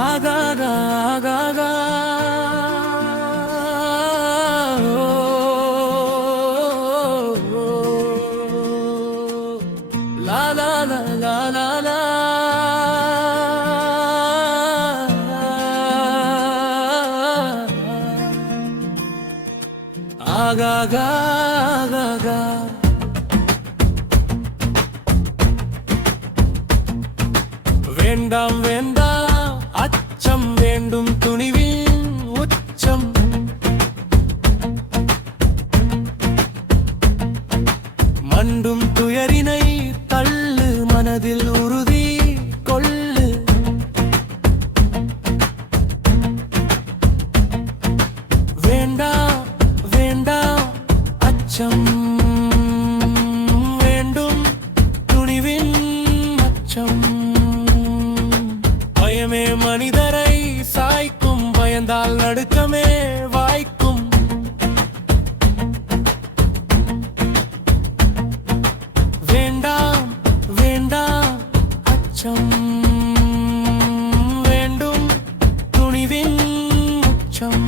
ஆகாகா ஆகாகா லா லா லா லா லா லா ஆகாகா ஆகாகா வேண்டாம் வேண்டாம் அச்சம் வேண்டும் துணிவின் உச்சம் மண்டும் துயரினை தள்ளு மனதில் உறுதி கொள்ளு வேண்டாம் வேண்டாம் அச்சம் வேண்டும் துணிவின் அச்சம் பயமே மனிதரை சாய்க்கும் பயந்தால் நடுக்கமே வாய்க்கும் வேண்டாம் வேண்டாம் அச்சம் வேண்டும் துணிவின் உச்சம்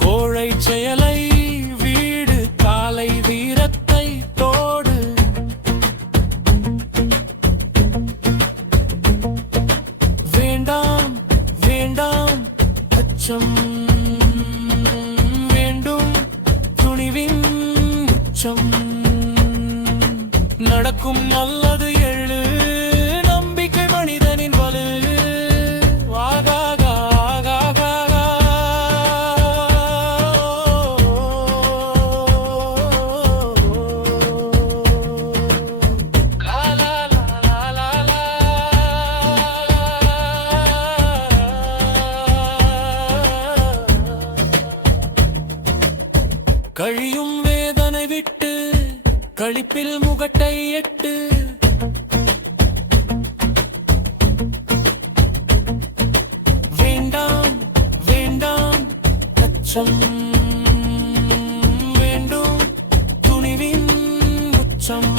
கோழை செயலை வீடு காலை வீரத்தை தோடு வேண்டாம் வேண்டாம் அச்சம் வேண்டும் துணிவின் உச்சம் நடக்கும் நல்லது எழு நம்பிக்கை மனிதனின் வலு ஆகாகா ஆகாகா கழியும் வேதனை விட்டு களிப்பில் முகட்டை எட்டு வேண்டாம் வேண்டாம் அச்சம் வேண்டும் துணிவின் உச்சம்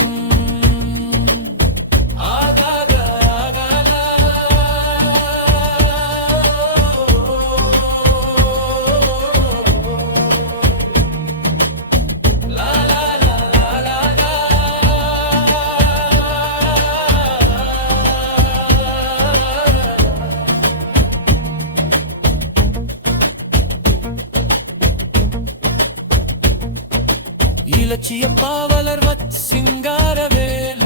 இலட்சிய பாவலர் சிங்காரவேல்